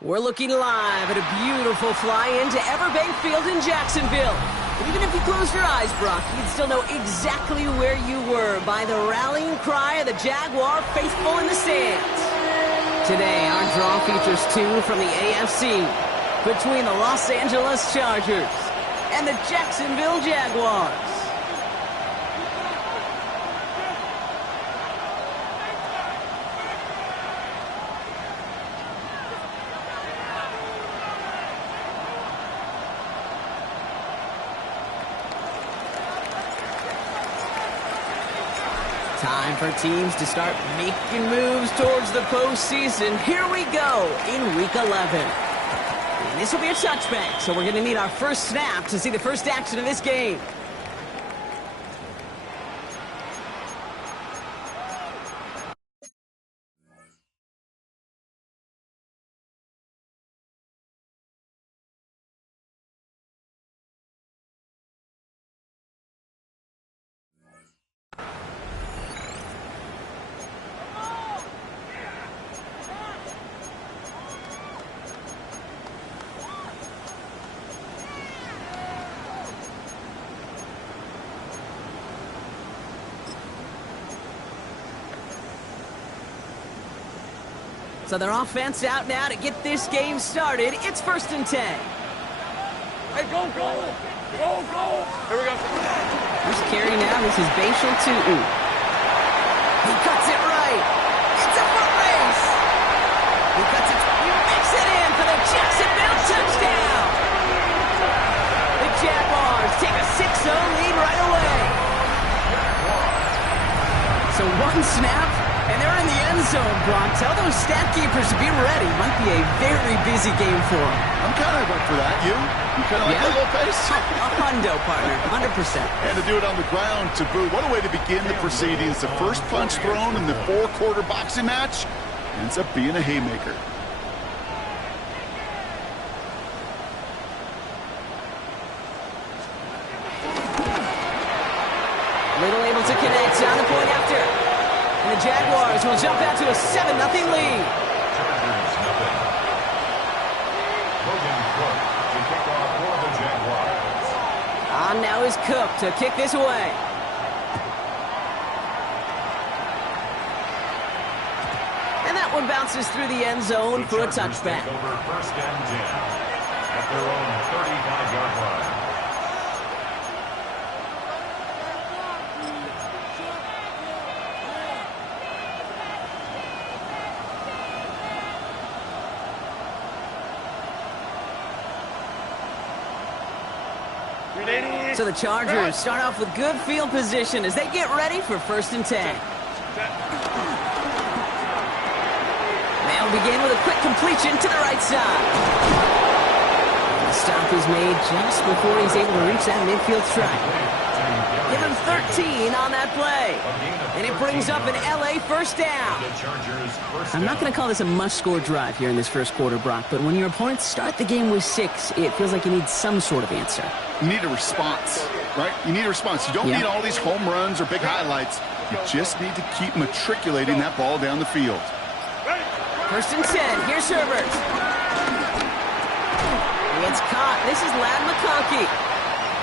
We're looking live at a beautiful fly-in to Everbank Field in Jacksonville. But even if you closed your eyes, Brock, you'd still know exactly where you were by the rallying cry of the Jaguar faithful in the stands. Today, our draw features two from the AFC between the Los Angeles Chargers and the Jacksonville Jaguars. Time for teams to start making moves towards the postseason. Here we go in Week 11. And this will be a touchback, so we're going to need our first snap to see the first action of this game. So their offense out now to get this game started. It's 1st and 10. Hey, go! Go, go! Here we go. Who's carrying now? This is Bashal Tuuuval. He cuts it right. It's a foot race. He cuts it. He makes it in for the Jacksonville touchdown. The Jaguars take a 6-0 lead right away. So one snap, and they're in the end zone, Brock. Tell those stat keepers to be ready. Might be a very busy game for them. I'm kind of up for that. You kind of like that little pace? A hundo, partner. 100%. And to do it on the ground to boot. What a way to begin the proceedings. The first punch thrown in the 4-quarter boxing match ends up being a haymaker. Little able to connect on the point after. And the Jaguars will jump out to a 7-0 lead. On now is Cook to kick this away. And that one bounces through the end zone for a touchback. Over 1st and 10 at their own 35-yard line. So the Chargers start off with good field position as they get ready for 1st and 10. They'll begin with a quick completion to the right side. The stop is made just before he's able to reach that midfield strike. Give him 13 on that play. And it brings up an LA first down. I'm not going to call this a must-score drive here in this first quarter, Brock, but when your opponents start the game with 6, it feels like you need some sort of answer. You need a response, right? You need a response. You don't need all these home runs or big highlights. You just need to keep matriculating that ball down the field. 1st and 10. Here's Herbert. He gets caught. This is Ladd McConkey.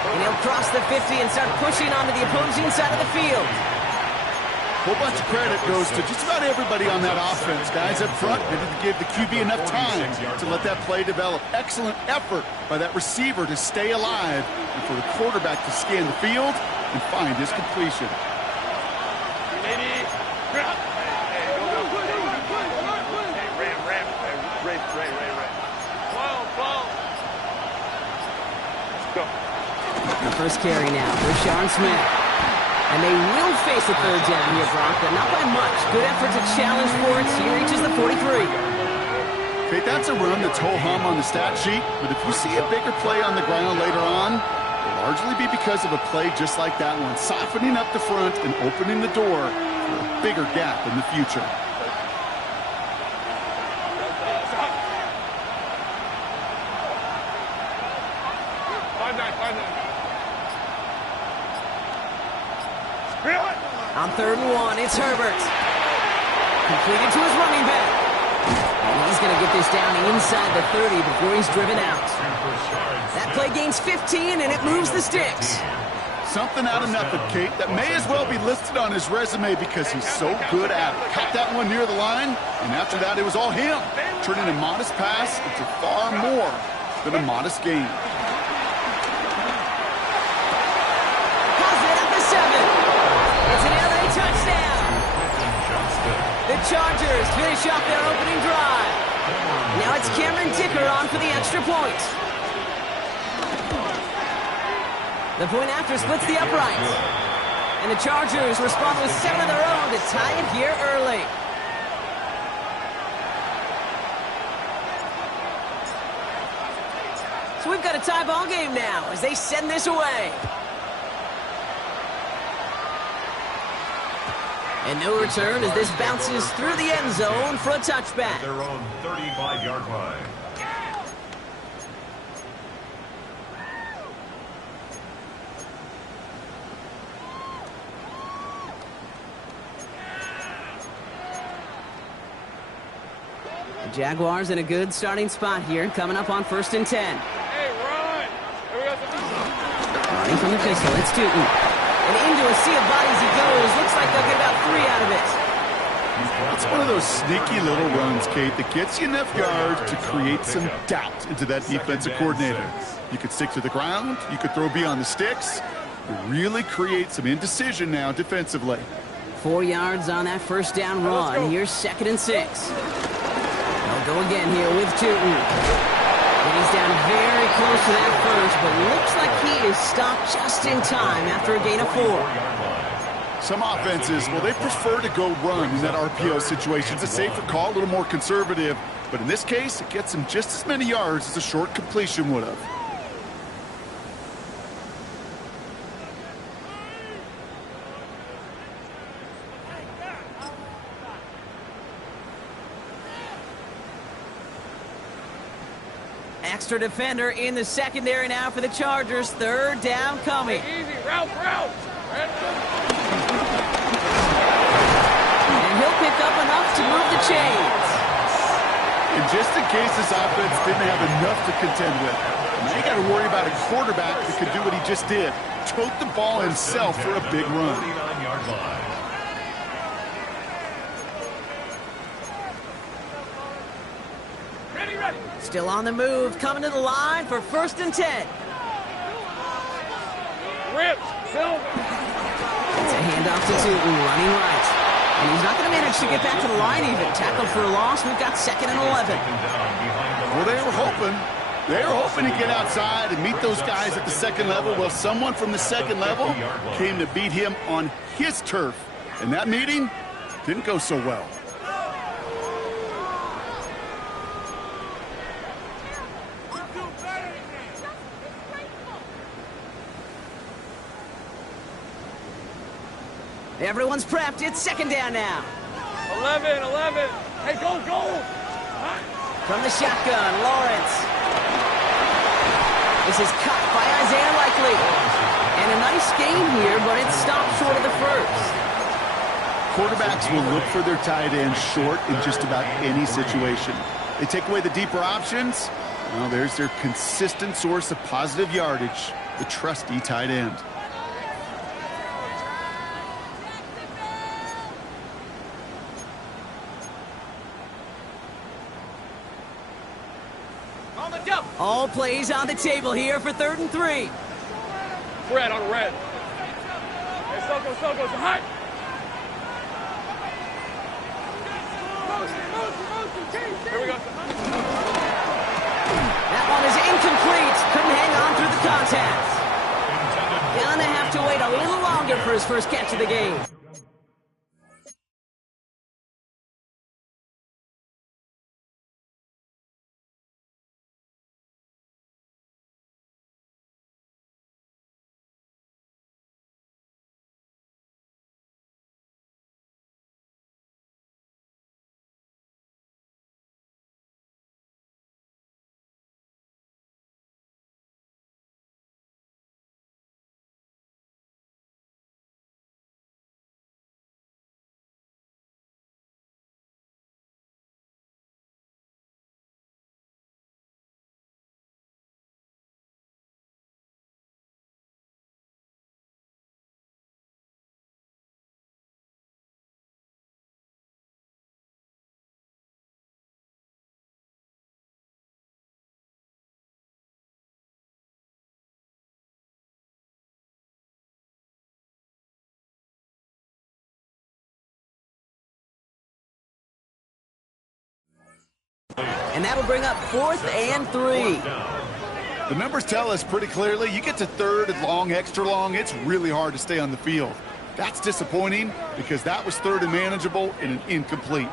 And he'll cross the 50 and start pushing onto the opposing side of the field. A whole bunch of credit goes to just about everybody on that offense. Guys up front, they didn't give the QB enough time to let that play develop. Excellent effort by that receiver to stay alive and for the quarterback to scan the field and find his completion. The first carry now for Sean Smith. And they will face a third down here, Brock, but not by much. Good effort to challenge for it. He reaches the 43. Okay, that's a run that's ho-hum on the stat sheet, but if you see a bigger play on the ground later on, it'll largely be because of a play just like that one, softening up the front and opening the door for a bigger gap in the future. On 3rd and 1, it's Herbert. Completed to his running back. And he's going to get this down inside the 30 before he's driven out. That play gains 15, and it moves the sticks. Something out of nothing, Kate, that may as well be listed on his resume because he's so good at it. Caught that one near the line, and after that, it was all him, turning a modest pass into far more than a modest gain. Has it at the 7. It's an LA touchdown. The Chargers finish off their opening drive. Now it's Cameron Dicker on for the extra point. The point after splits the uprights. And the Chargers respond with 7 of their own to tie it here early. So we've got a tie ball game now as they send this away. And no return as this bounces through the end zone for a touchback. Their own 35-yard line. The Jaguars in a good starting spot here, coming up on 1st and 10. Hey, run! Running from the pistol, it's Tootin. And into a sea of bodies he goes. Looks like they'll get about 3 out of it. It's one of those sneaky little runs, Kate, that gets you enough yards to create some doubt into that defensive coordinator. You could stick to the ground. You could throw beyond the sticks. You really create some indecision now defensively. 4 yards on that first down run. Here's 2nd and 6. They'll go again here with Tootin. And he's down very close to that first, but looks like he is stopped just in time after a gain of 4. Some offenses, well, they prefer to go run in that RPO situation. It's a safer call, a little more conservative. But in this case, it gets him just as many yards as a short completion would have. Extra defender in the secondary now for the Chargers. 3rd down coming. Easy, route! And he'll pick up enough to move the chains. And just in case this offense didn't have enough to contend with, now you got to worry about a quarterback that could do what he just did. Tote the ball himself for a big run. 39-yard line. Ready! Still on the move, coming to the line for 1st and 10. Rip! Silver! It's a handoff to Tootin, running right. And he's not going to manage to get back to the line even. Tackled for a loss. We've got 2nd and 11. Well, they were hoping to get outside and meet those guys at the 2nd level. Well, someone from the 2nd level came to beat him on his turf. And that meeting didn't go so well. Everyone's prepped. It's 2nd down now. 11! Hey, go! From the shotgun, Lawrence. This is caught by Isaiah Likely. And a nice gain here, but it stopped short of the first. Quarterbacks will look for their tight end short in just about any situation. They take away the deeper options. Well, there's their consistent source of positive yardage, the trusty tight end. All plays on the table here for 3rd and 3. Fred on red. Hey, Soko, hot! Here we go. That one is incomplete. Couldn't hang on through the contact. here for his first catch of the game. And that'll bring up 4th and 3. The numbers tell us pretty clearly, you get to 3rd and long, extra long, it's really hard to stay on the field. That's disappointing because that was 3rd and manageable and an incomplete.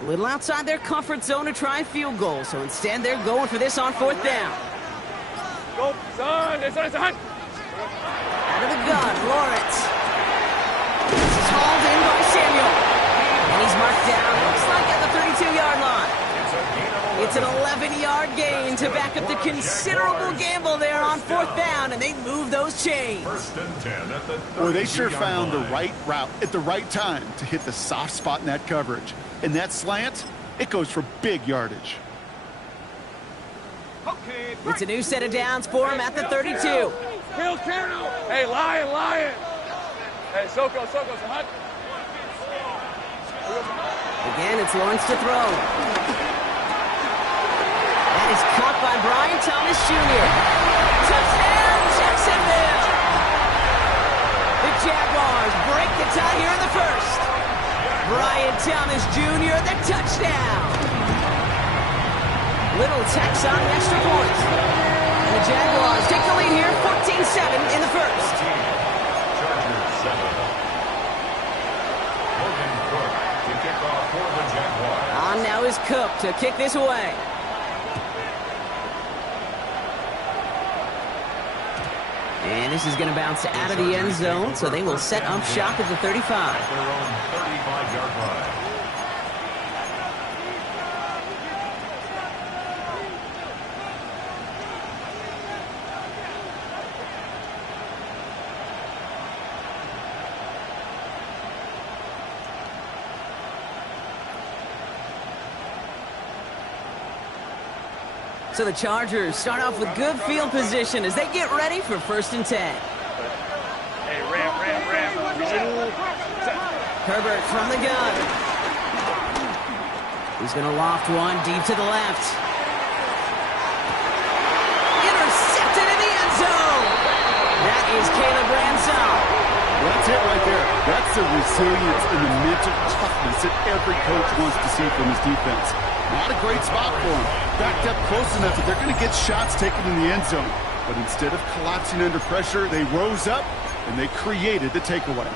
A little outside their comfort zone to try field goal, so instead they're going for this on 4th down. Go, son. It's on. Out of the gun, Lawrence. This is hauled in by Samuel. And he's marked down, looks like at the 32-yard line. It's an 11-yard gain to back up the considerable gamble there on 4th down, and they move those chains. Boy, they sure found the right route at the right time to hit the soft spot in that coverage. And that slant, it goes for big yardage. It's a new set of downs for him at the 32. Kill Carol. Hey, Lion. Hey, Soko, son. Again, it's Lawrence to throw. That is caught by Brian Thomas Jr. Touchdown, Jacksonville! The Jaguars break the tie here in the first. Brian Thomas Jr., the touchdown! Little tax on the extra point. And the Jaguars take the lead here, 14-7 in the first. Chargers 7. Logan Cook to kick off for the Jaguars. On now is Cook to kick this away. And this is going to bounce out of the end zone, so they will set up shop at the 35. At their own 35-yard line. So the Chargers start off with good field position as they get ready for 1st and 10. Hey, ram. Herbert from the gun. He's going to loft one deep to the left. Intercepted in the end zone. That is Caleb Ransom. That's it right there. That's the resilience and the mental toughness that every coach wants to see from his defense. Not a great spot for him. Backed up close enough that they're going to get shots taken in the end zone. But instead of collapsing under pressure, they rose up and they created the takeaway.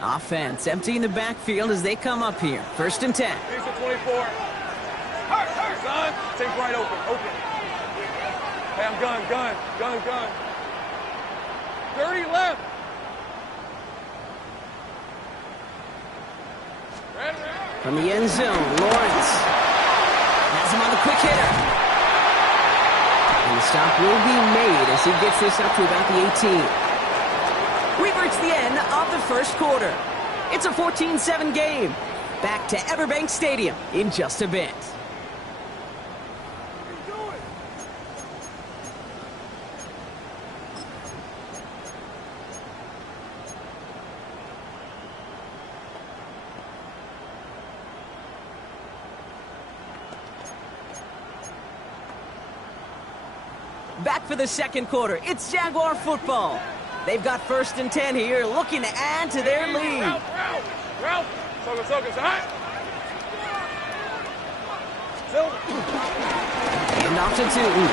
Offense emptying the backfield as they come up here. 1st and 10. He's the 24. Son. Take right open. Hey, I'm gun. 30 left. From the end zone, Lawrence has him on the quick hitter. And the stop will be made as he gets this up to about the 18. We've reached the end of the first quarter. It's a 14-7 game. Back to Everbank Stadium in just a bit. back for the second quarter. It's Jaguar football. They've got 1st and 10 here, looking to add to their lead. Ralph! Focus, high! And off to Duuuval.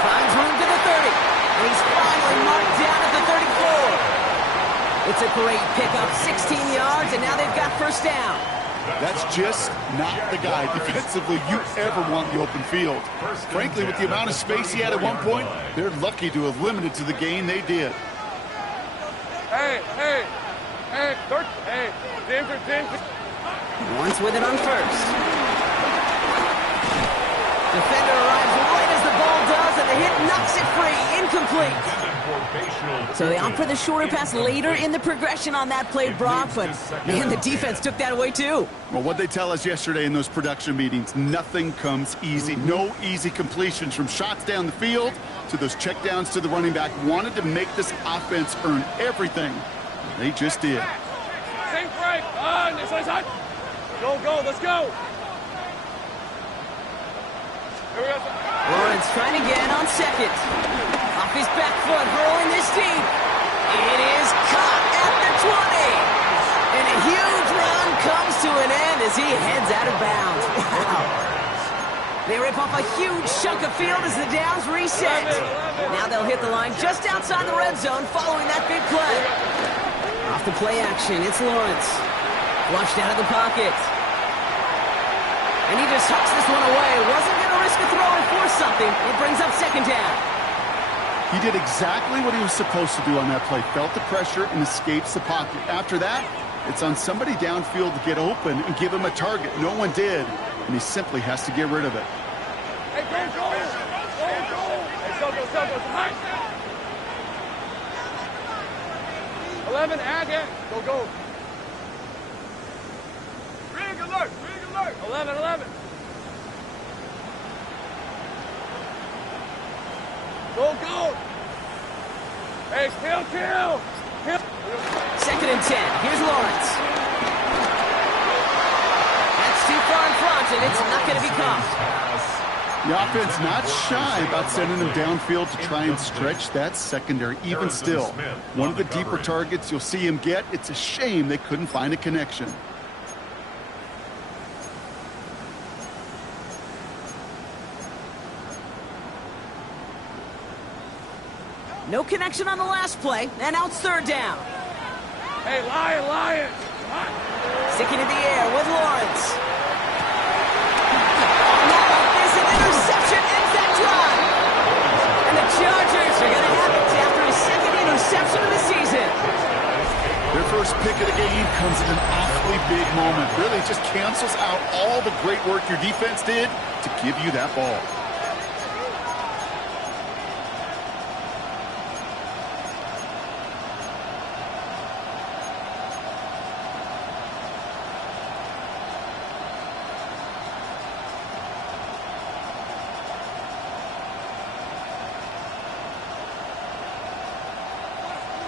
Finds room to the 30. And he's finally marked down at the 34. It's a great pickup, 16 yards, and now they've got 1st down. That's just not the guy defensively you ever want in the open field. Frankly, with the amount of space he had at one point, they're lucky to have limited to the gain they did. Hey, James. Lawrence with it on 1st. Defender arrives right as the ball does, and the hit knocks it free. Incomplete. So they opt for the shorter pass later in the progression on that play, Brock, but man, the defense took that away too. Well, what they tell us yesterday in those production meetings, nothing comes easy. No easy completions, from shots down the field to those checkdowns to the running back. Wanted to make this offense earn everything. They just did. Same break. This is hot. Go, let's go. Here we go. Lawrence trying again on 2nd. Off his back foot, hurling this deep. It is caught at the 20. And a huge run comes to an end as he heads out of bounds. Wow. They rip off a huge chunk of field as the downs reset. Now they'll hit the line just outside the red zone following that big play. Off the play action, it's Lawrence. Flushed out of the pocket. And he just hucks this one away. Wasn't going to risk a throw and force something. It brings up 2nd down. He did exactly what he was supposed to do on that play. Felt the pressure and escapes the pocket. After that, it's on somebody downfield to get open and give him a target. No one did, and he simply has to get rid of it. Hey, go! Hey, go! High! 11, add it. Go. Rig alert! 11. Go! Hey, kill! 2nd and 10. Here's Lawrence. That's too far in front, and it's not going to be caught. The offense not shy about sending them downfield to try and stretch that secondary. Even still, one of the deeper targets you'll see him get. It's a shame they couldn't find a connection. No connection on the last play, and now it's 3rd down. Hey, Lion! Sticking in the air with Lawrence. Now this an interception ends that drive. And the Chargers are going to have it after his 2nd interception of the season. Their first pick of the game comes at an awfully big moment. Really just cancels out all the great work your defense did to give you that ball.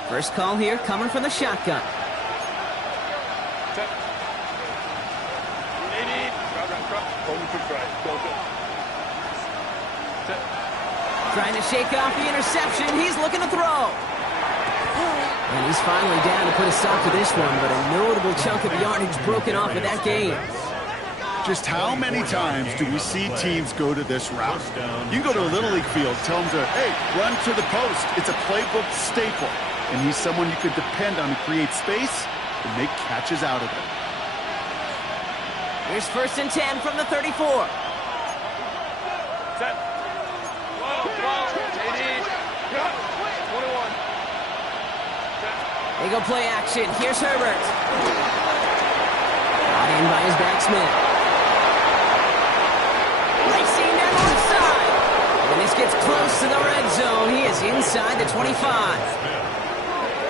First call here coming from the shotgun. Trying to shake off the interception. He's looking to throw. And he's finally down to put a stop to this one, but a notable chunk of yardage broken off of that game. Just how many times do we see teams go to this route? You go to a Little League field, tell them to, hey, run to the post. It's a playbook staple. And he's someone you could depend on to create space and make catches out of it. Here's 1st and 10 from the 34. Set. They go play action. Here's Herbert. Brought in by his backsman. Racing down the left side. When this gets close to the red zone, he is inside the 25.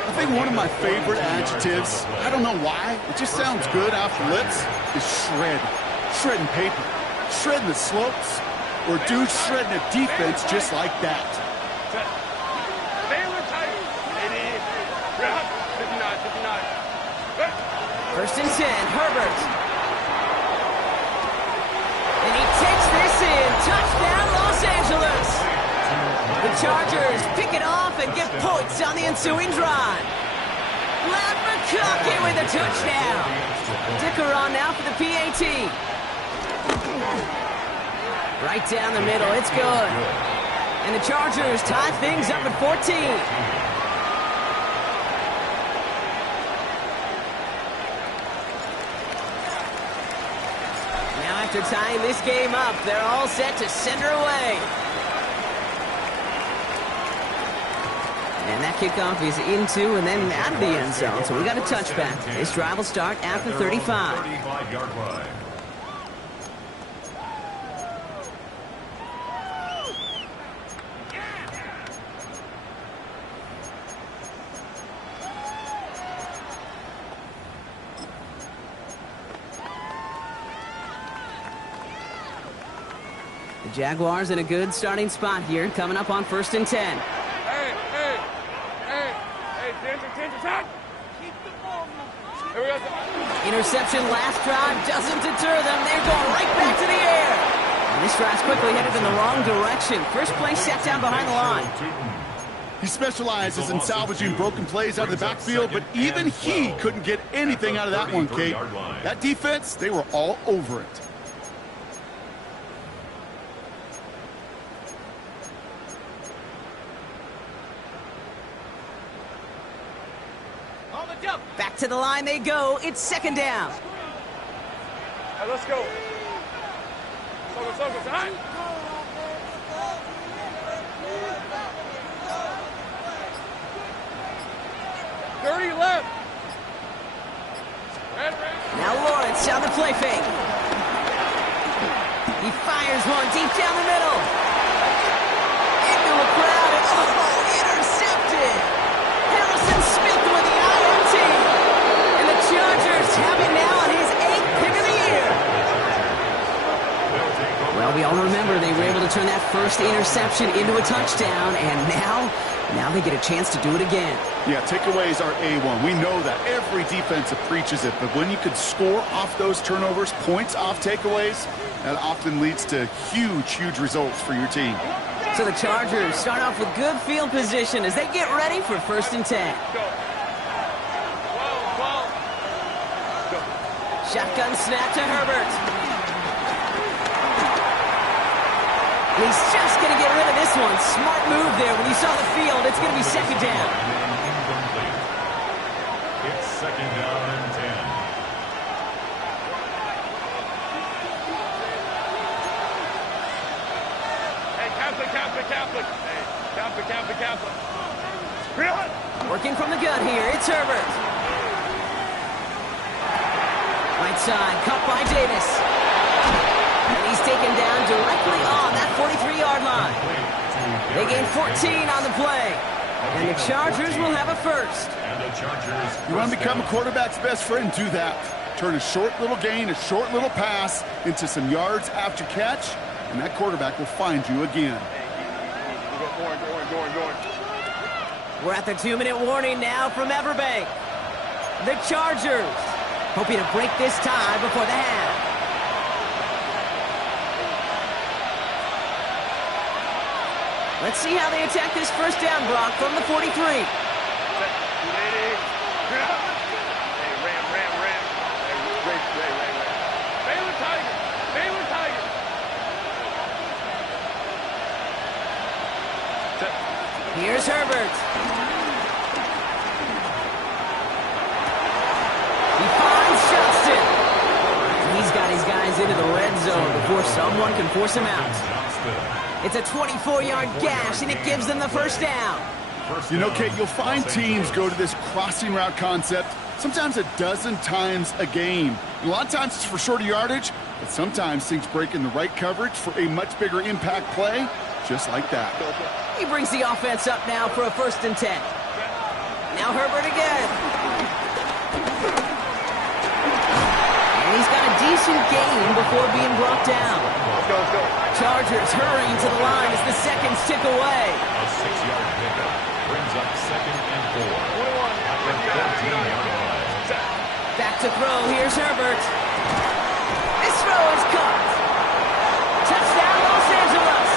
I think one of my favorite adjectives, I don't know why, it just sounds good off the lips, is shred. Shredding paper. Shredding the slopes. Or dude shredding a defense just like that. First and 10, Herbert. And he takes this in. Touchdown, Los Angeles. Chargers pick it off and get points on the ensuing drive. Matt McConkey with a touchdown. Dicker on now for the PAT. Right down the middle, it's good. And the Chargers tie things up at 14. Now after tying this game up, they're all set to send her away. And that kickoff is into and then out of the end zone. So we got a touchback. This drive will start after 35. 35-yard line. The Jaguars in a good starting spot here, coming up on 1st and 10. Attention, time. Keep the ball moving. Here we go. Interception last drive doesn't deter them. They're going right back to the air. And this drive's quickly headed in the wrong direction. First play set down behind the line. He specializes in salvaging broken plays out of the backfield, but even he couldn't get anything out of that one, Kate. That defense, they were all over it. Back to the line they go. It's 2nd down. Hey, let's go. So time. 30 left. Red. Now Lawrence on the play fake. He fires one deep down the middle. Into a crowd and intercepted. Harrison Smith with the INT. And the Chargers have him now on his 8th pick of the year. Well, we all remember they were able to turn that first interception into a touchdown, and now they get a chance to do it again. Yeah, takeaways are A1. We know that. Every defensive preaches it, but when you can score off those turnovers, points off takeaways, that often leads to huge results for your team. So the Chargers start off with good field position as they get ready for 1st and 10. Shotgun snap to Herbert. He's just going to get rid of this one. Smart move there when he saw the field. It's going to be 2nd down. It's 2nd down and 10. Hey, Catholic. Hey, Catholic. Really? Working from the gun here, it's Herbert. Right side, cut by Davis. And he's taken down directly on that 43-yard line. They gain 14 on the play. And the Chargers will have a first. You want to become a quarterback's best friend? Do that. Turn a short little gain, a short little pass into some yards after catch, and that quarterback will find you again. Going. We're at the 2-minute warning now from Everbank. The Chargers hoping to break this tie before the half. Let's see how they attack this first down block from the 43. Hey, Ram. Hey, Ray. Baylor Tiger. Here's Herbert. He finds Johnston. He's got his guys into the red zone before someone can force him out. It's a 24-yard gash, and it gives them the first down. You know, Kate, you'll find teams go to this crossing route concept sometimes a dozen times a game. A lot of times it's for shorter yardage, but sometimes things break in the right coverage for a much bigger impact play, just like that. He brings the offense up now for a 1st and 10. Now Herbert again. And he's got a decent gain before being brought down. Chargers hurrying to the line as the seconds tick away. A 6-yard pickup brings up 2nd and 4. At the 14-yard line. Back to throw. Here's Herbert. This throw is caught. Touchdown, Los Angeles.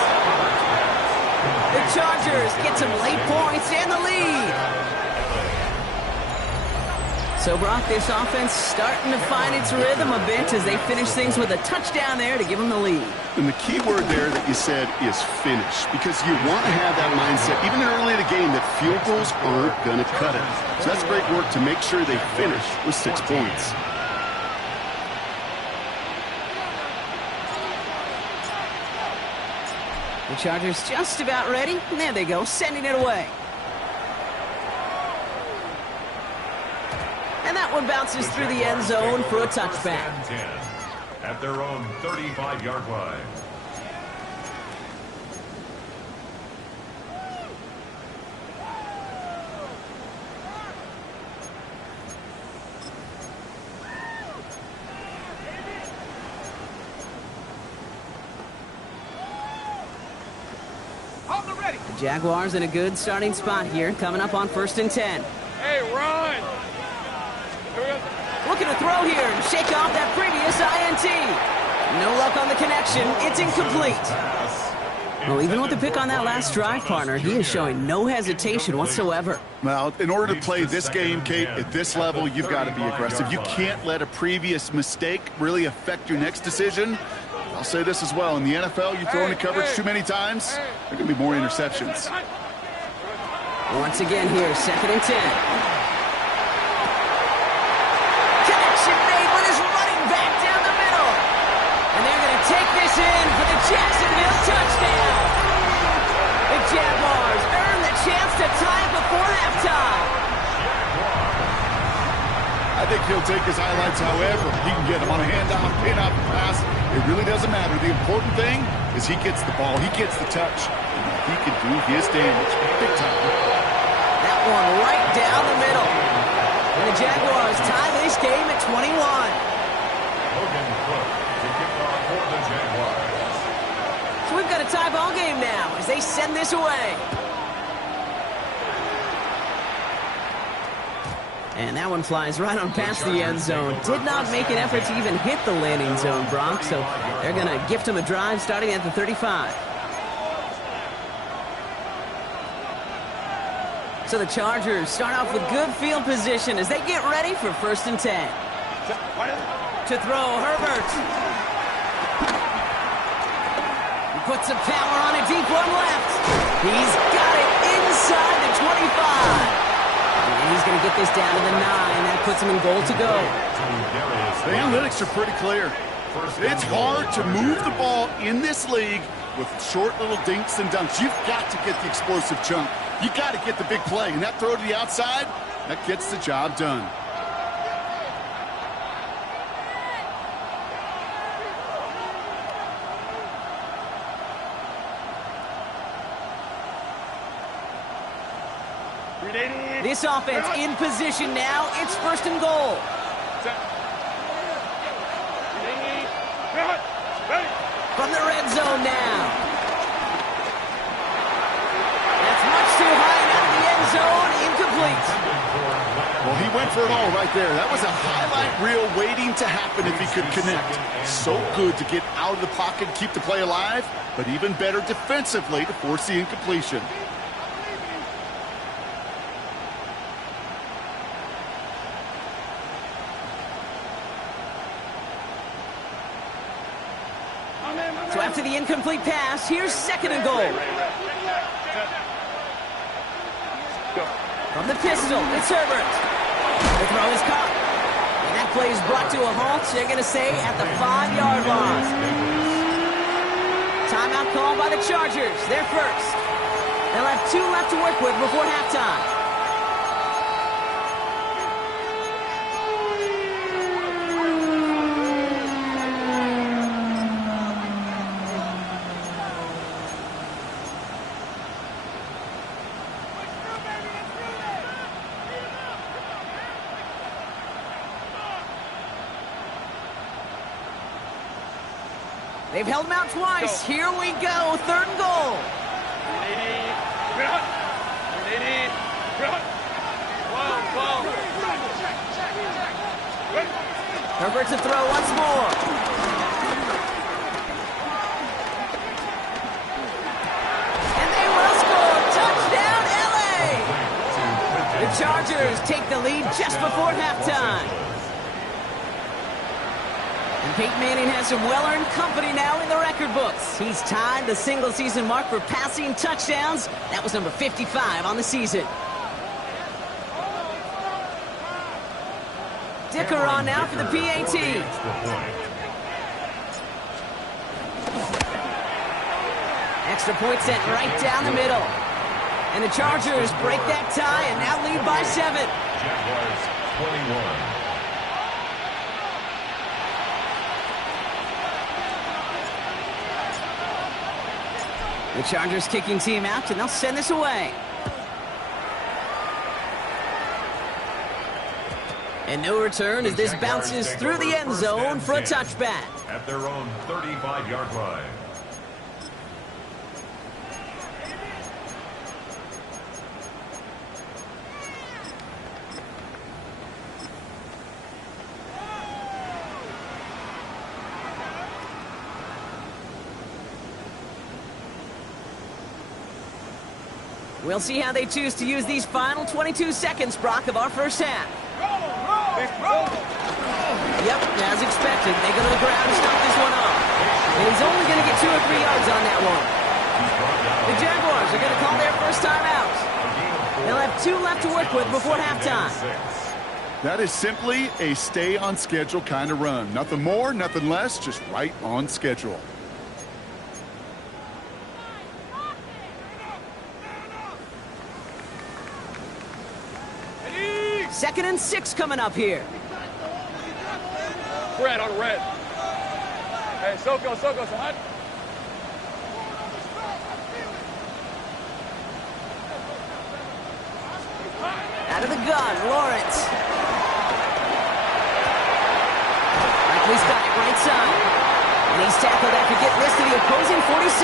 The Chargers get some late points and the lead. So, Brock, this offense starting to find its rhythm a bit as they finish things with a touchdown there to give them the lead. And the key word there that you said is finish, because you want to have that mindset, even early in the game, that field goals aren't going to cut it. So that's great work to make sure they finish with 6 points. The Chargers just about ready. And there they go, sending it away. And that one bounces through the end zone for a touchback. At their own 35-yard line. The Jaguars in a good starting spot here, coming up on 1st and 10. Hey, run! Looking to throw here and shake off that previous INT. No luck on the connection. It's incomplete. Well, even with the pick on that last drive, partner, he is showing no hesitation whatsoever. Well, in order to play this game, Kate, at this level, you've got to be aggressive. You can't let a previous mistake really affect your next decision. I'll say this as well. In the NFL, you throw into coverage too many times, there can be more interceptions. Once again here, 2nd and 10. Connection made with his running back down the middle. And they're going to take this in for the Jacksonville touchdown. The Jaguars earn the chance to tie it before halftime. I think he'll take his highlights however he can get them on a handoff, pin-up, pass. It really doesn't matter. The important thing is he gets the ball, he gets the touch, and he can do his damage big time. That one right down the middle. And the Jaguars tie this game at 21. Logan Cook to kick off for the Jaguars. So we've got a tie ball game now as they send this away. And that one flies right on past the end zone. Did not make an effort to even hit the landing zone, Brock. So they're going to gift him a drive starting at the 35. So the Chargers start off with good field position as they get ready for 1st and 10. To throw, Herbert. He puts some power on a deep one left. He's got it inside the 25. And he's going to get this down to the 9. That puts him in goal to go. The analytics are pretty clear. It's hard to move the ball in this league with short little dinks and dunks. You've got to get the explosive chunk. You got to get the big play. And that throw to the outside, that gets the job done. This offense in position now. It's 1st and goal. From the red zone now. That's much too high and out of the end zone. Incomplete. Well, he went for it all right there. That was a highlight reel waiting to happen if he could connect. So good to get out of the pocket and keep the play alive, but even better defensively to force the incompletion. So after the incomplete pass, here's 2nd and goal. From the pistol, it's Herbert. The throw is caught. And that play is brought to a halt, they're going to say, at the 5-yard line. Timeout called by the Chargers. They're first. They'll have 2 left to work with before halftime. They've held him out twice. Here we go. 3rd and goal. Herbert to throw once more. And they will score. take the lead just before halftime. And Peyton Manning has some well-earned company now in the record books. He's tied the single-season mark for passing touchdowns. That was number 55 on the season. Dicker on now for the PAT. Extra point sent right down the middle. And the Chargers break that tie and now lead by 7. Jaguars 21. The Chargers kicking team out, and they'll send this away. And no return as this bounces through the end zone for a touchback. At their own 35-yard line. We'll see how they choose to use these final 22 seconds, Brock, of our first half. Yep, as expected, they go to the ground and stop this one off. And he's only going to get 2 or 3 yards on that one. The Jaguars are going to call their first time out. They'll have 2 left to work with before halftime. That is simply a stay-on-schedule kind of run. Nothing more, nothing less, just right on schedule. Second and 6 coming up here. Red on red. Hey, Soko, so hot. Out of the gun, Lawrence. Likely's got it right side. And he's tackled after getting this to the opposing 46.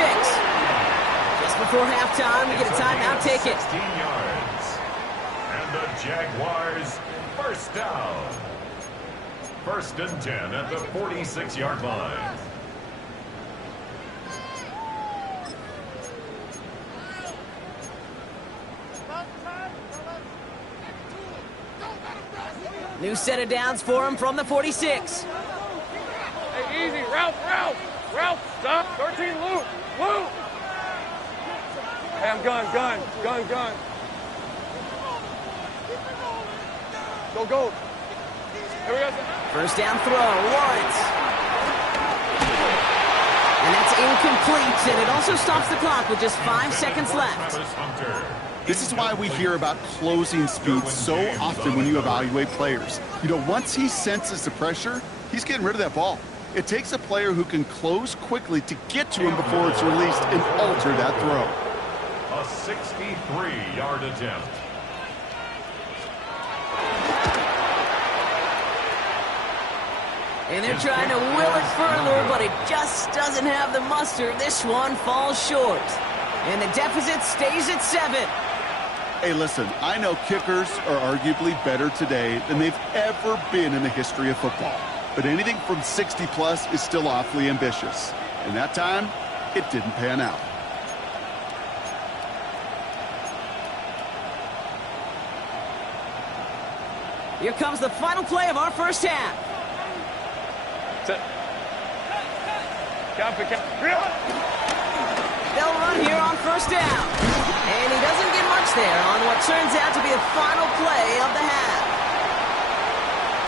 Just before halftime, we get a timeout, take it. 16 yards. And the Jaguars first down. First and 10 at the 46-yard line. New set of downs for him from the 46. Hey, easy. Ralph. Stop. 13, Luke. Hey, I'm gun. Go. Here we go. First down throw, Lawrence. And that's incomplete, and it also stops the clock with just 5 seconds left. This is why we hear about closing speed so often when you evaluate players. You know, once he senses the pressure, he's getting rid of that ball. It takes a player who can close quickly to get to him before it's released and alter that throw. A 63-yard attempt. And they're trying to will it further, but it just doesn't have the muster. This one falls short. And the deficit stays at 7. Hey, listen, I know kickers are arguably better today than they've ever been in the history of football. But anything from 60-plus is still awfully ambitious. And that time, it didn't pan out. Here comes the final play of our first half. They'll run here on first down. And he doesn't get much there on what turns out to be the final play of the half.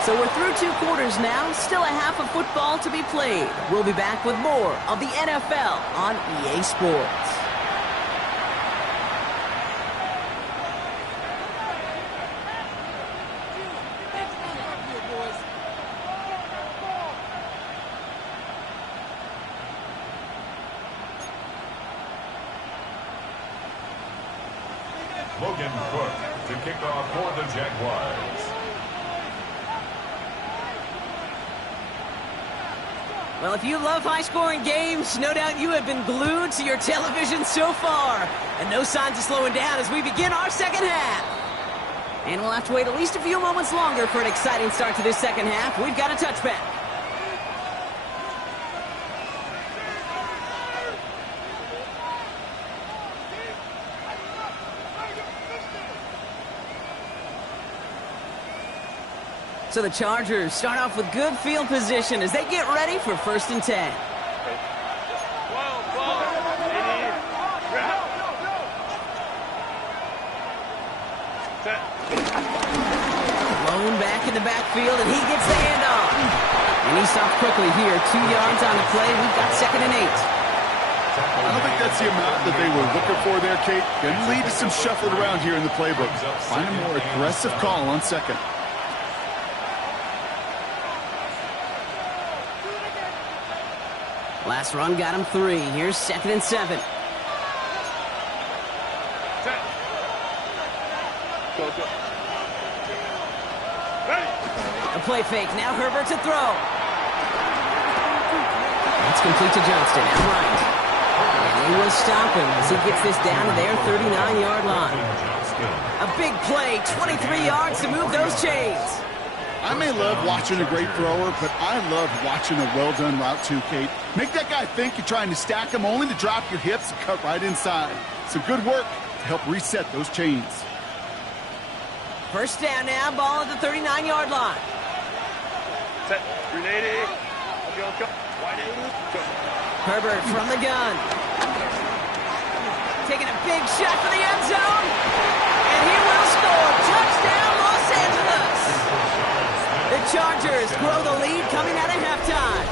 So we're through 2 quarters now, still a half of football to be played. We'll be back with more of the NFL on EA Sports. Logan Cook to kick off for the Jaguars. Well, if you love high-scoring games, no doubt you have been glued to your television so far. And no signs of slowing down as we begin our second half. And we'll have to wait at least a few moments longer for an exciting start to this second half. We've got a touchback. So the Chargers start off with good field position as they get ready for 1st and 10. Blown back in the backfield, and he gets the handoff. And he stopped quickly here. 2 yards on the play. We've got 2nd and 8. I don't think that's the amount that they were looking for there, Kate. Going to lead to some shuffling around here in the playbook. Find a more aggressive call on 2nd. Last run got him 3. Here's 2nd and 7. A play fake. Now Herbert to throw. That's complete to Johnston. Outright. And they will stop him as he gets this down to their 39-yard line. A big play. 23 yards to move those chains. I may love watching a great thrower, but I love watching a well-done route too, Kate. Make that guy think you're trying to stack him only to drop your hips and cut right inside. Some good work to help reset those chains. 1st down now. Ball at the 39-yard line. Set. 380. Go. Herbert from the gun. Taking a big shot for the end zone. And he will score. Touchdown, Los Angeles. The Chargers grow the lead coming out of halftime.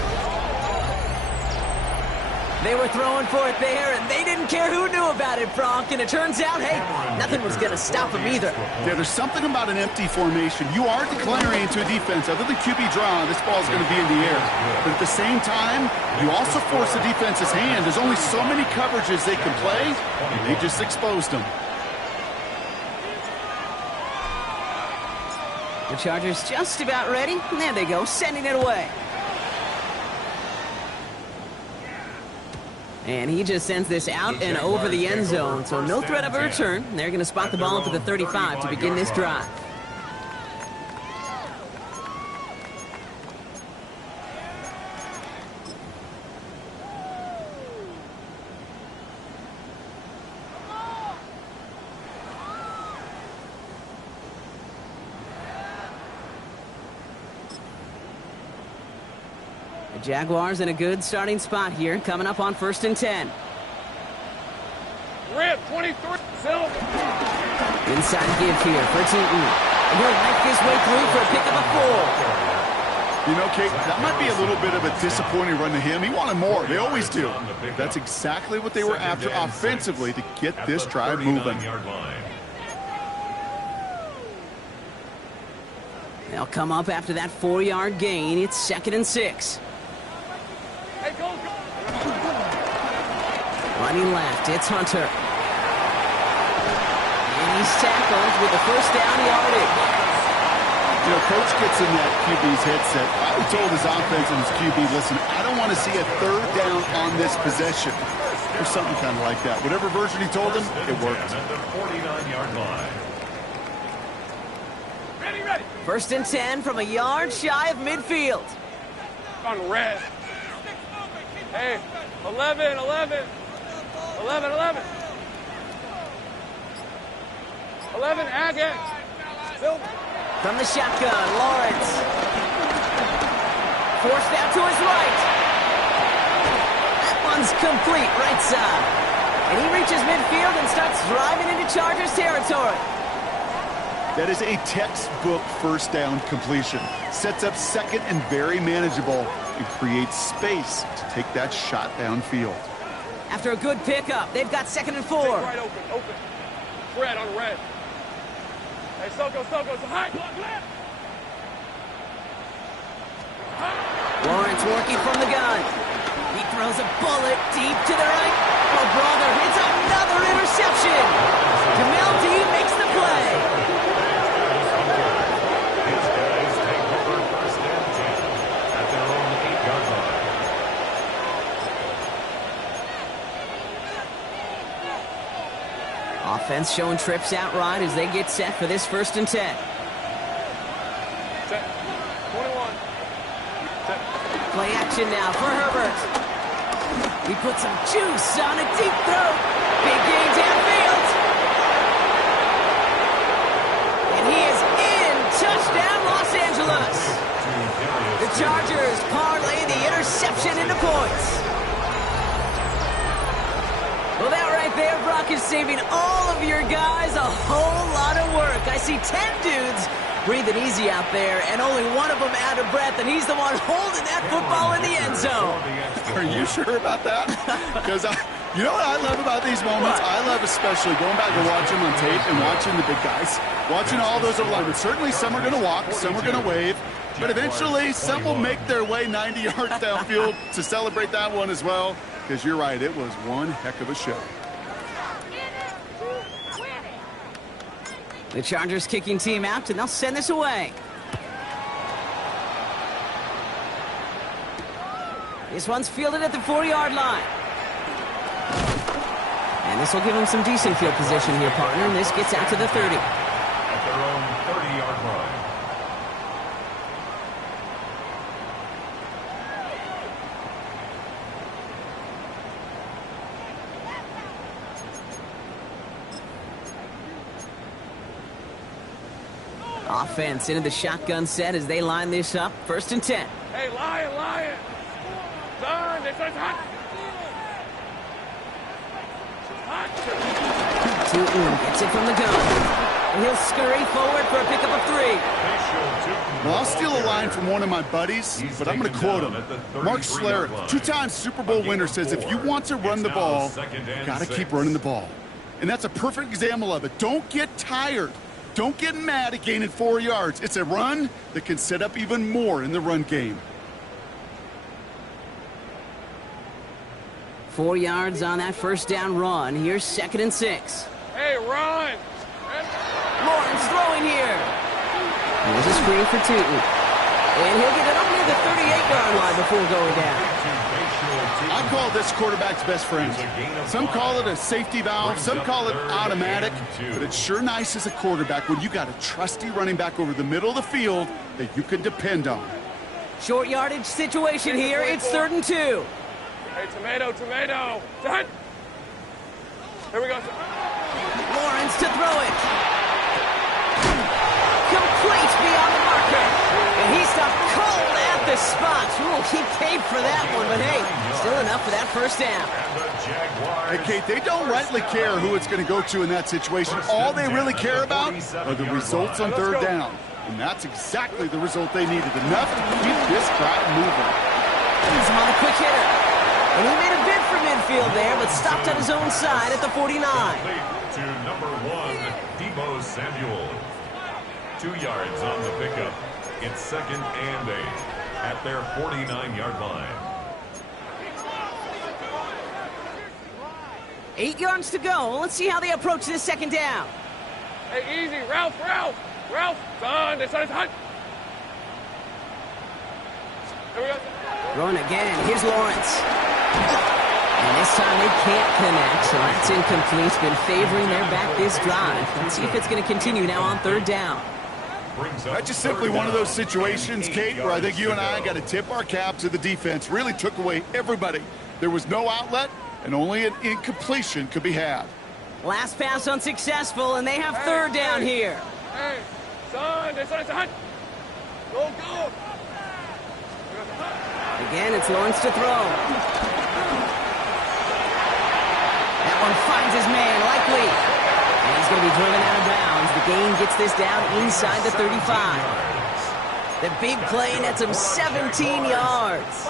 They were throwing for it there, and they didn't care who knew about it, Bronk. And it turns out, hey, nothing was going to stop them either. Yeah, there's something about an empty formation. You are declaring into a defense. Other than QB draw, this ball's going to be in the air. But at the same time, you also force the defense's hand. There's only so many coverages they can play, and they just exposed them. The Chargers just about ready. And there they go, sending it away. And he just sends this out and over the end zone, so no threat of a return. They're going to spot the ball up at the 35 to begin this drive. The Jaguars in a good starting spot here, coming up on 1st and 10. Rip, 23. Silver. Inside give here for Teaton. And he'll make his way through for a pickup of 4. You know, Kate, that might be a little bit of a disappointing run to him. He wanted more. They always do. That's exactly what they were after offensively to get this drive moving. They'll come up after that 4-yard gain. It's 2nd and 6. Hey, go. Running left, it's Hunter. And he's tackled with the 1st down yardage. You know, Coach gets in that QB's headset. Probably told his offense and his QB, listen, I don't want to see a 3rd down on this possession. Or something kind of like that. Whatever version he told him, it worked. At the 49-yard line. Ready. 1st and 10 from a yard shy of midfield. On red. Hey, 11. 11, again. Silver. From the shotgun, Lawrence. Forced out to his right. That one's complete, right side. And he reaches midfield and starts driving into Chargers territory. That is a textbook 1st down completion. Sets up 2nd and very manageable and creates space to take that shot downfield. After a good pickup, they've got 2nd and 4. Right open. Red on red. Hey, Soko, so high. Left. Lawrence working from the gun. He throws a bullet deep to the right. Oh, brother, it's another interception. Jamel D makes the play. His guys take over 1st and 10 at their own 8-yard line. Offense showing trips outright as they get set for this 1st and 10. Set. 21. Set. Play action now for Herbert. He puts some juice on a deep throw. Big gain downfield. And he is in. Touchdown, Los Angeles. conversion into points. Well, that right there, Brock, is saving all of your guys a whole lot of work. I see 10 dudes breathing easy out there, and only one of them out of breath, and he's the one holding that football in the end zone. Are you sure about that? Because you know what I love about these moments? I love especially going back and watching them on tape and watching the big guys, watching all those alignment. Certainly some are going to walk, some are going to wave, but eventually some will make their way 90 yards downfield to celebrate that one as well. Because you're right, it was one heck of a show. The Chargers kicking team out, and they'll send this away. This one's fielded at the 4-yard line. And this will give them some decent field position here, partner, and this gets out to the 30. At their own 30-yard line. Offense into the shotgun set as they line this up. 1st and 10. Hey, Lion! Son, this is hot! Duuuval gets it from the gun. And he'll scurry forward for a pickup of 3. Well, I'll steal a line from one of my buddies, but I'm going to quote him. Mark Schlereth, 2-time Super Bowl winner, says if you want to run the ball, you got to keep running the ball. And that's a perfect example of it. Don't get tired. Don't get mad at gaining 4 yards. It's a run that can set up even more in the run game. 4 yards on that 1st down run. Here's 2nd and 6. Hey, run! Lawrence throwing here. Here's a screen for Tootin. And he'll get it up near the 38-yard line before going down. I call this quarterback's best friend. Some call it a safety valve, some call it automatic, but it's sure nice as a quarterback when you got a trusty running back over the middle of the field that you can depend on. Short yardage situation here. It's 3rd and 2. Hey, tomato! Done! Here we go. Lawrence to throw it. Complete beyond the marker. And he stopped cold at the spot. Ooh, he paid for that one, but hey, still enough for that 1st down. Hey, Kate, they don't rightly care who it's going to go to in that situation. All they really care about are the results on 3rd down. And that's exactly the result they needed. Enough to keep this crowd moving. He's on a quick hitter. And he made a bid for midfield there, but stopped on his own side at the 49. To number 1, Deebo Samuel. 2 yards on the pickup. It's 2nd and 8 at their 49-yard line. 8 yards to go. Let's see how they approach this 2nd down. Hey, easy, Ralph! Son, this is hot! Here we go. Throwing again. Here's Lawrence. And this time they can't connect, so that's incomplete. It's been favoring their back this drive. Let's see if it's going to continue now on 3rd down. That's just simply one of those situations, Kate, where I think you and I got to tip our cap to the defense. Really took away everybody. There was no outlet, and only an incompletion could be had. Last pass unsuccessful, and they have 3rd down here. Hey, son, this is hot! Go! Again, it's Lawrence to throw. That one finds his man, likely. And he's going to be driven out of bounds. The gain gets this down inside the 35. The big play nets him 17 yards.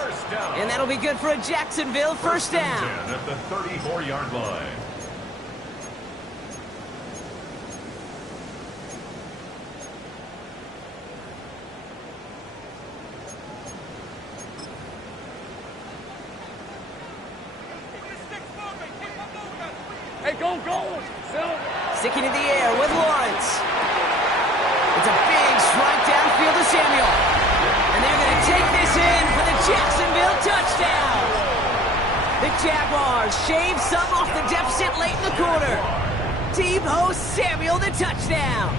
And that'll be good for a Jacksonville 1st down. At the 34-yard line. Hey, go! Sticking in the air with Lawrence. It's a big strike downfield to Samuel. And they're going to take this in for the Jacksonville touchdown. The Jaguars shave some off the deficit late in the quarter. Deebo Samuel the touchdown.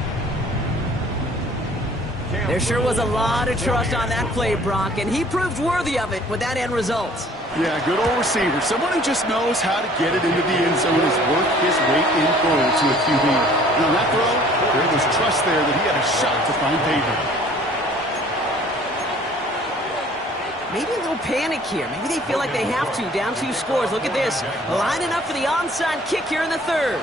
There sure was a lot of trust on that play, Brock, and he proved worthy of it with that end result. Yeah, good old receiver. Someone who just knows how to get it into the end zone is worth his weight in gold to a QB. And on that throw, there was trust there that he had a shot to find payment. Maybe a little panic here. Maybe they feel like they have to. Down 2 scores. Look at this. Lining up for the onside kick here in the third.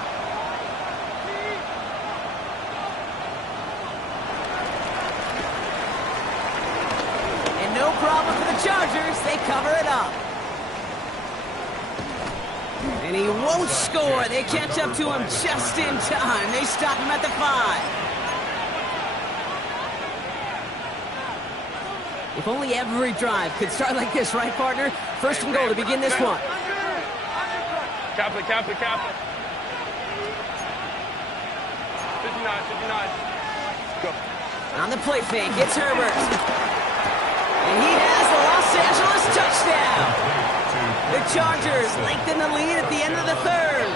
And no problem for the Chargers. They cover it up. And he won't score. They catch up to him just in time. They stop him at the 5. If only every drive could start like this, right, partner? First and goal to begin this one. Cap it. 59. Go. On the play fake, it's Herbert. And he has the Los Angeles touchdown. The Chargers lengthen the lead at the end of the third.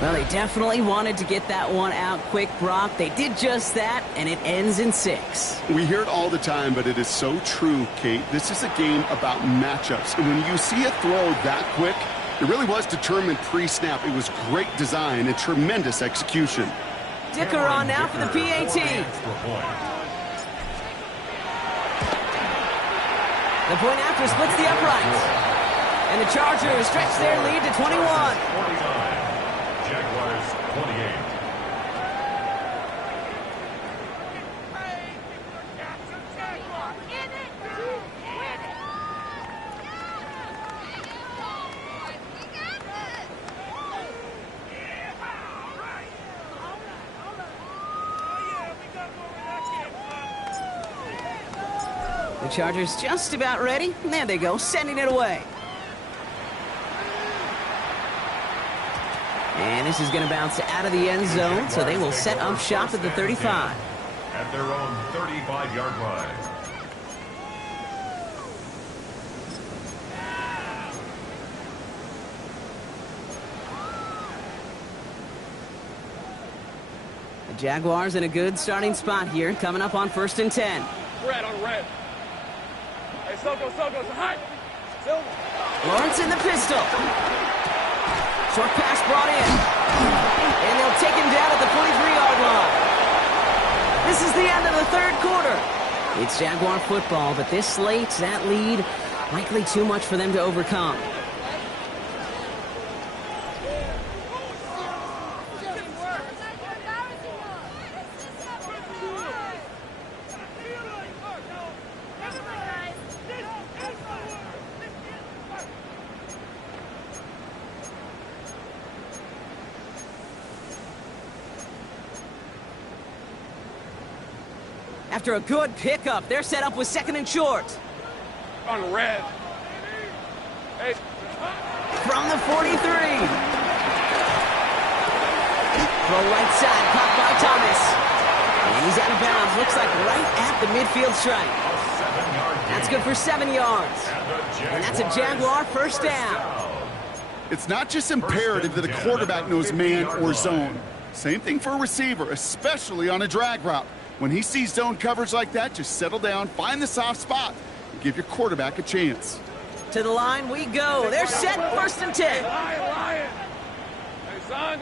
Well, they definitely wanted to get that one out quick, Brock. They did just that, and it ends in 6. We hear it all the time, but it is so true, Kate. This is a game about matchups. And when you see a throw that quick, it really was determined pre-snap. It was great design and tremendous execution. Dicker on now for the PAT. The point after splits the uprights. And the Chargers stretch their lead to 21. 49. Jaguars 28. The Chargers just about ready. There they go, sending it away. And this is going to bounce out of the end zone, so they will set up shop at the 35. At their own 35-yard line. The Jaguars in a good starting spot here, coming up on 1st and 10. Red on red. Hey, Silco's high. Silver. Lawrence in the pistol. Short pass brought in. And they'll take him down at the 43-yard line. This is the end of the third quarter. It's Jaguar football, but this late, that lead, likely too much for them to overcome. After a good pickup, they're set up with 2nd and short. On red. Hey. From the 43. Throw right side, caught by Thomas. And he's out of bounds. Looks like right at the midfield stripe. That's good for 7 yards. And that's a Jaguar first down. It's not just imperative that a quarterback knows man or zone. Same thing for a receiver, especially on a drag route. When he sees zone coverage like that, just settle down, find the soft spot, and give your quarterback a chance. To the line we go. They're set 1st and 10. Lion. Hey, son.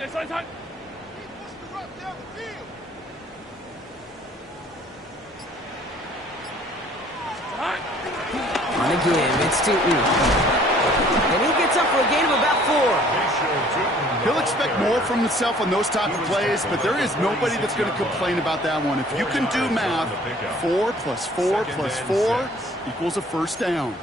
On again, it's Duuuval. And he gets up for a gain of about 4. He'll expect more from himself on those type of plays, but there is nobody that's going to complain about that one. If you can do math, 4 plus 4 plus 4 equals a first down.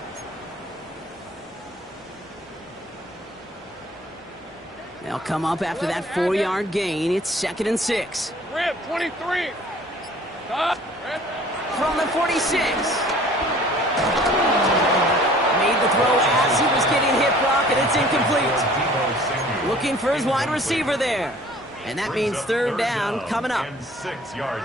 They'll come up after that 4-yard gain. It's 2nd and 6. Rip, 23. From the 46. Made the throw as he was getting hit, Brock, and it's incomplete. Looking for his wide receiver there. And that means 3rd down coming up.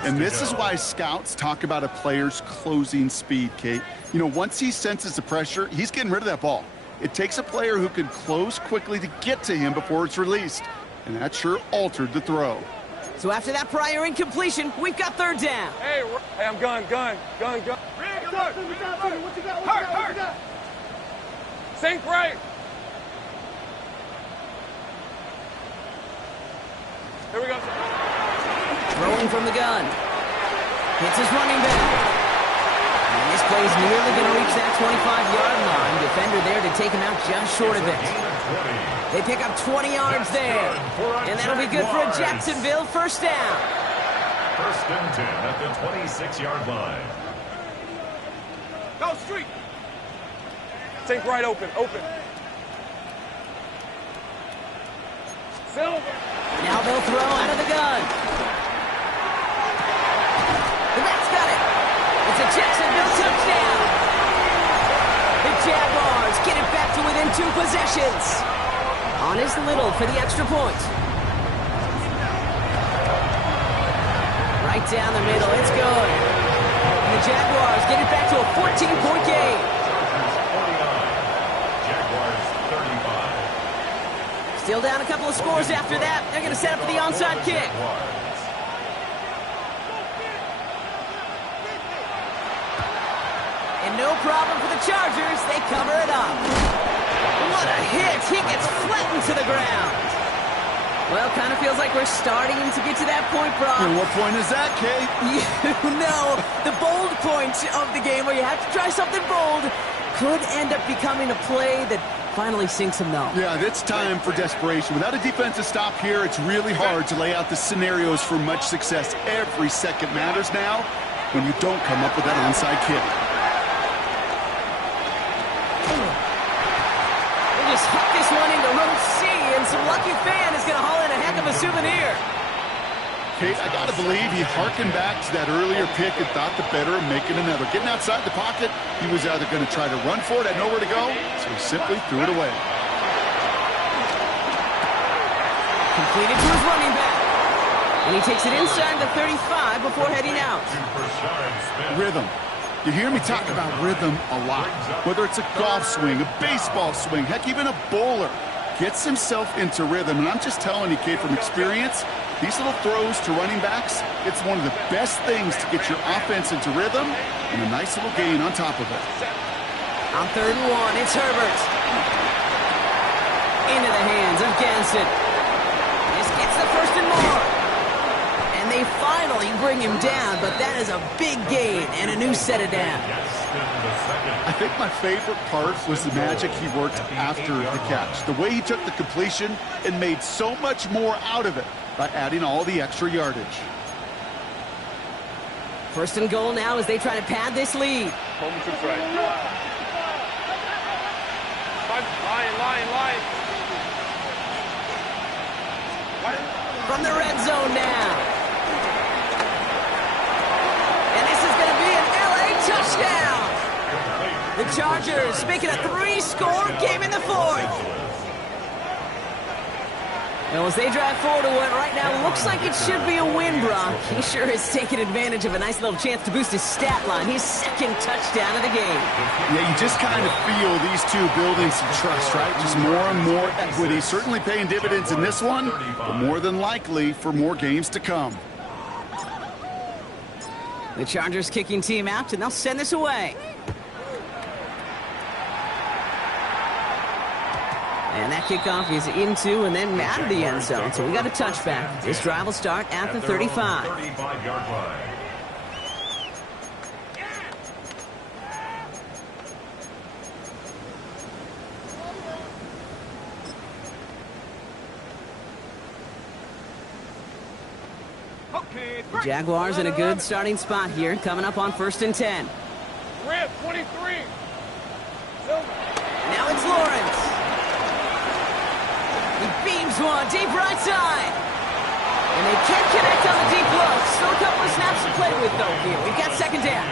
And this is why scouts talk about a player's closing speed, Kate. You know, once he senses the pressure, he's getting rid of that ball. It takes a player who can close quickly to get to him before it's released. And that sure altered the throw. So after that prior incompletion, we've got 3rd down. Hey, I'm gun. Hurt. Sink right. Here we go. Throwing from the gun. Hits his running back. And this play's nearly going to reach that 25-yard line. Defender there to take him out just short of it. They pick up 20 yards there. And that'll be good for a Jacksonville first down. First and 10 at the 26-yard line. Go street. Take right open. Silver. Now they'll throw out of the gun. The back's got it. It's a Jacksonville touchdown. The Jaguars get it back to within 2 possessions. On is Little for the extra point. Right down the middle. It's good. And the Jaguars get it back to a 14-point game. Jaguars 35. Still down a couple of scores after that. They're going to set up for the onside kick. And no problem for the Chargers. They cover it up. What a hit. He gets flattened to the ground. Well, kind of feels like we're starting to get to that point, Brock. And what point is that, Kate? You know, the bold point of the game where you have to try something bold could end up becoming a play that finally sinks them, though. Yeah, it's time for desperation. Without a defensive stop here, it's really hard to lay out the scenarios for much success. Every second matters now when you don't come up with that onside kick. They just hook this one into row C, and some lucky fan is going to haul in a heck of a souvenir. Kate, I got to believe he harkened back to that earlier pick and thought the better of making another. Getting outside the pocket, he was either going to try to run for it, had nowhere to go, so he simply threw it away. Completed to his running back. And he takes it inside the 35 before heading out. Rhythm. You hear me talk about rhythm a lot. Whether it's a golf swing, a baseball swing, heck, even a bowler gets himself into rhythm. And I'm just telling you, Kate, from experience, these little throws to running backs, it's one of the best things to get your offense into rhythm and a nice little gain on top of it. On 3rd and 1, it's Herbert. Into the hands of Ganson. This gets the first and more. And they finally bring him down, but that is a big gain and a new set of downs. I think my favorite part was the magic he worked after the catch. The way he took the completion and made so much more out of it by adding all the extra yardage. First and goal now as they try to pad this lead. Home to right. Line. From the red zone now. And this is going to be an LA touchdown. The Chargers making a 3-score game in the 4th. Well, as they drive forward to what right now looks like it should be a win, Brock. He sure has taken advantage of a nice little chance to boost his stat line. His 2nd touchdown of the game. Yeah, you just kind of feel these two building some trust, right? Just more and more equity. Certainly paying dividends in this one, but more than likely for more games to come. The Chargers kicking team out, and they'll send this away. And that kickoff is into and then out of the end zone. So we got a touchback. This drive will start at the 35. 35-yard line. The Jaguars in a good starting spot here, coming up on 1st and 10. Red 23. Now it's Lawrence. He beams one deep right side. And they can't connect on the deep look. Still a couple of snaps to play with, though, here. We've got 2nd down.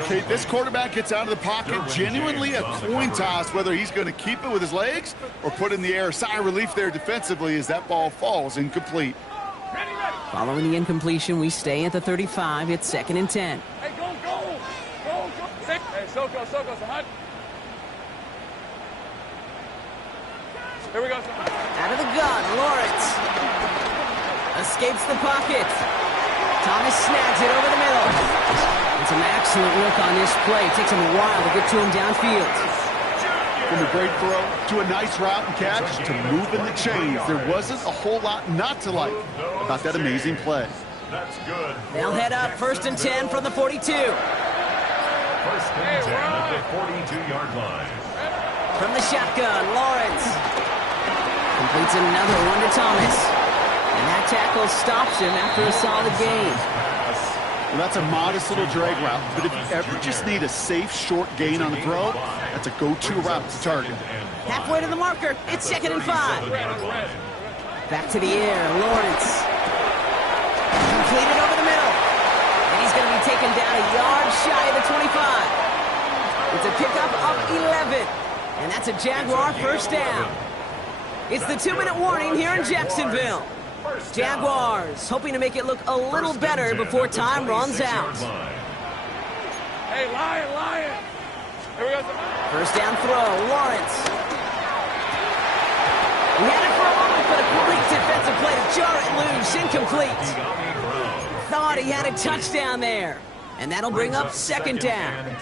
Okay, this quarterback gets out of the pocket, genuinely a coin toss, whether he's going to keep it with his legs or put it in the air. Sigh of relief there defensively as that ball falls incomplete. Following the incompletion, we stay at the 35. It's 2nd and 10. Hey, go. Hey, Soko, hot. Here we go. Out of the gun, Lawrence. Escapes the pocket. Thomas snags it over the middle. And some excellent work on this play. It takes him a while to get to him downfield. From a great throw to a nice route and catch to moving the chains. There wasn't a whole lot not to like about that amazing play. That's good. They'll head up 1st and 10 from the 42. First and 10 at the 42-yard line. From the shotgun, Lawrence completes another one to Thomas. And that tackle stops him after a solid gain. Well, that's a modest little drag route, but if you ever just need a safe, short gain on a throw, that's a go-to route to target. Halfway to the marker, it's 2nd and 5. Back to the air, Lawrence. Completed over the middle. And he's going to be taken down a yard shy of the 25. It's a pickup of 11. And that's a Jaguar first down. It's the 2-minute warning here in Jacksonville. Jaguars hoping to make it look a little better before time runs out. Hey, Lion! Here we go. First down throw, Lawrence. He had it for a moment, but a great defensive play to jar it loose, incomplete. Thought he had a touchdown there. And that'll bring up 2nd down.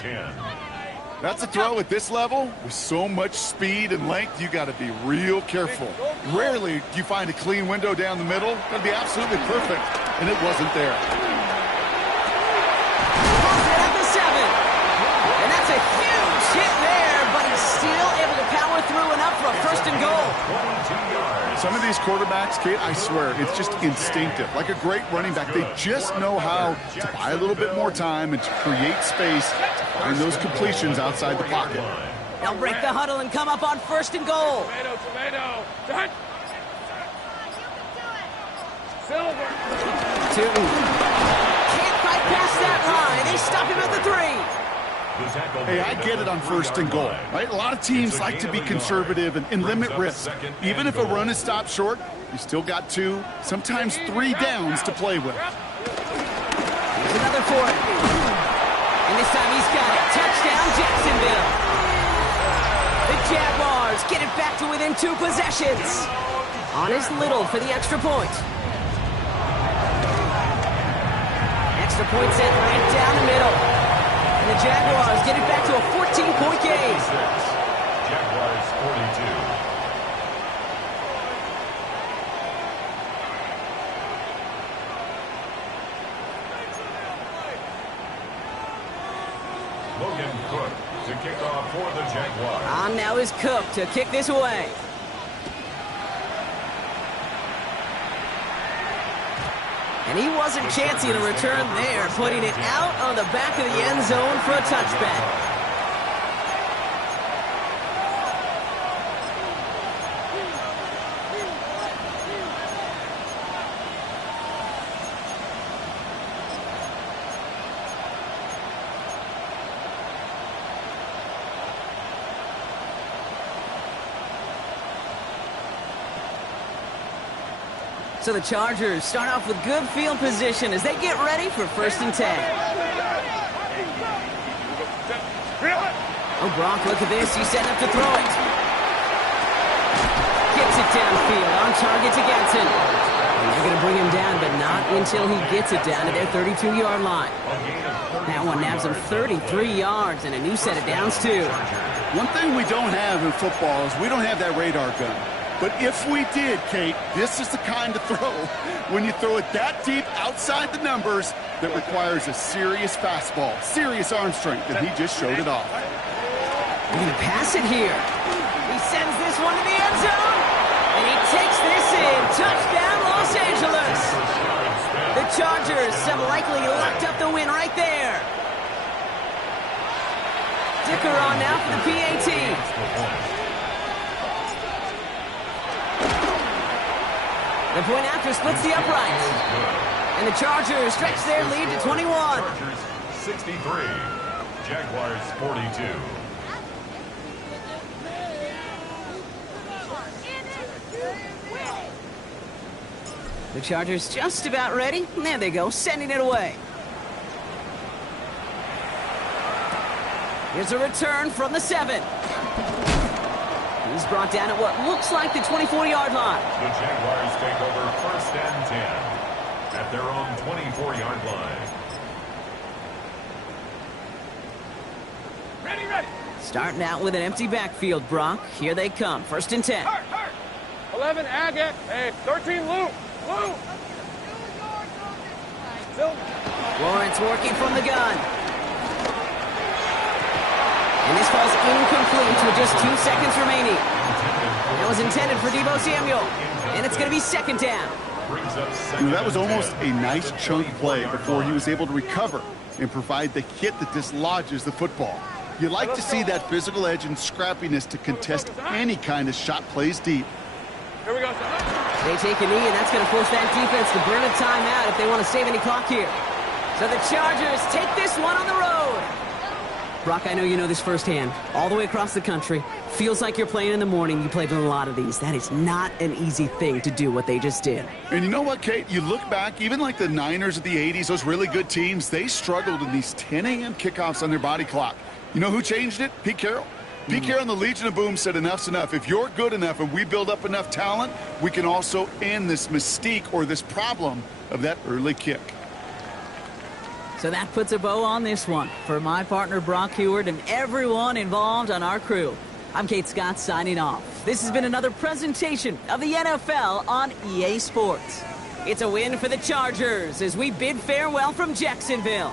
That's a throw at this level with so much speed and length, you got to be real careful. Rarely do you find a clean window down the middle. That'd be absolutely perfect, and it wasn't there. At the 7. And that's a huge hit there, but he's still able to power through enough for a 1st and goal. Some of these quarterbacks, Kate, I swear, it's just instinctive. Like a great running back, they just know how to buy a little bit more time and to create space to find those completions outside the pocket. They'll break the huddle and come up on 1st and goal. Tomato. Silver. 2. Can't fight past that line. They stop him at the 3. Hey, I get it on 1st and goal, right? A lot of teams like to be conservative and limit risk. Even if a run is stopped short, you still got 2, sometimes 3 downs to play with. Here's another 4. And this time he's got it. Touchdown, Jacksonville. The Jaguars get it back to within 2 possessions. Honest Little for the extra point. Extra point sent right down the middle. And the Jaguars get it back to a 14-point game. Jaguars 42. Logan Cook to kick off for the Jaguars. On now is Cook to kick this away. And he wasn't chancing a return there, putting it out on the back of the end zone for a touchback. So the Chargers start off with good field position as they get ready for 1st and 10. Oh, Gronk, look at this. He's setting up to throw it. Gets it downfield, on target to Ganson. And they're going to bring him down, but not until he gets it down to their 32-yard line. That one nabs him 33 yards and a new set of downs, too. One thing we don't have in football is we don't have that radar gun. But if we did, Kate, this is the kind of throw when you throw it that deep outside the numbers that requires a serious fastball, serious arm strength, and he just showed it off. He's going to pass it here. He sends this one to the end zone, and he takes this in. Touchdown, Los Angeles. The Chargers have likely locked up the win right there. Dicker on now for the PAT. The point after splits the uprights. And the Chargers stretch their lead to 21. Chargers 63, Jaguars 42. The Chargers just about ready. And there they go, sending it away. Here's a return from the 7. He's brought down at what looks like the 24-yard line. The Jaguars take over 1st and 10 at their own 24-yard line. Ready. Starting out with an empty backfield, Brock. Here they come. 1st and 10. 11, Agate. Hey, 13, Lou. Lawrence working from the gun. And this falls incomplete with just 2 seconds remaining. That was intended for Deebo Samuel. And it's going to be second down. That was almost a nice chunk play before he was able to recover and provide the hit that dislodges the football. You like to see that physical edge and scrappiness to contest any kind of shot plays deep. Here we go, son. They take a knee, and that's going to force that defense to burn a timeout if they want to save any clock here. So the Chargers take this one on the road. Brock, I know you know this firsthand. All the way across the country. Feels like you're playing in the morning. You played in a lot of these. That is not an easy thing to do, what they just did. And you know what, Kate? You look back, even like the Niners of the 80s, those really good teams, they struggled in these 10 a.m. kickoffs on their body clock. You know who changed it? Pete Carroll. Pete Carroll and the Legion of Boom said enough's enough. If you're good enough and we build up enough talent, we can also end this mystique or this problem of that early kick. So that puts a bow on this one. For my partner Brock Heward and everyone involved on our crew, I'm Kate Scott signing off. This has been another presentation of the NFL on EA Sports. It's a win for the Chargers as we bid farewell from Jacksonville.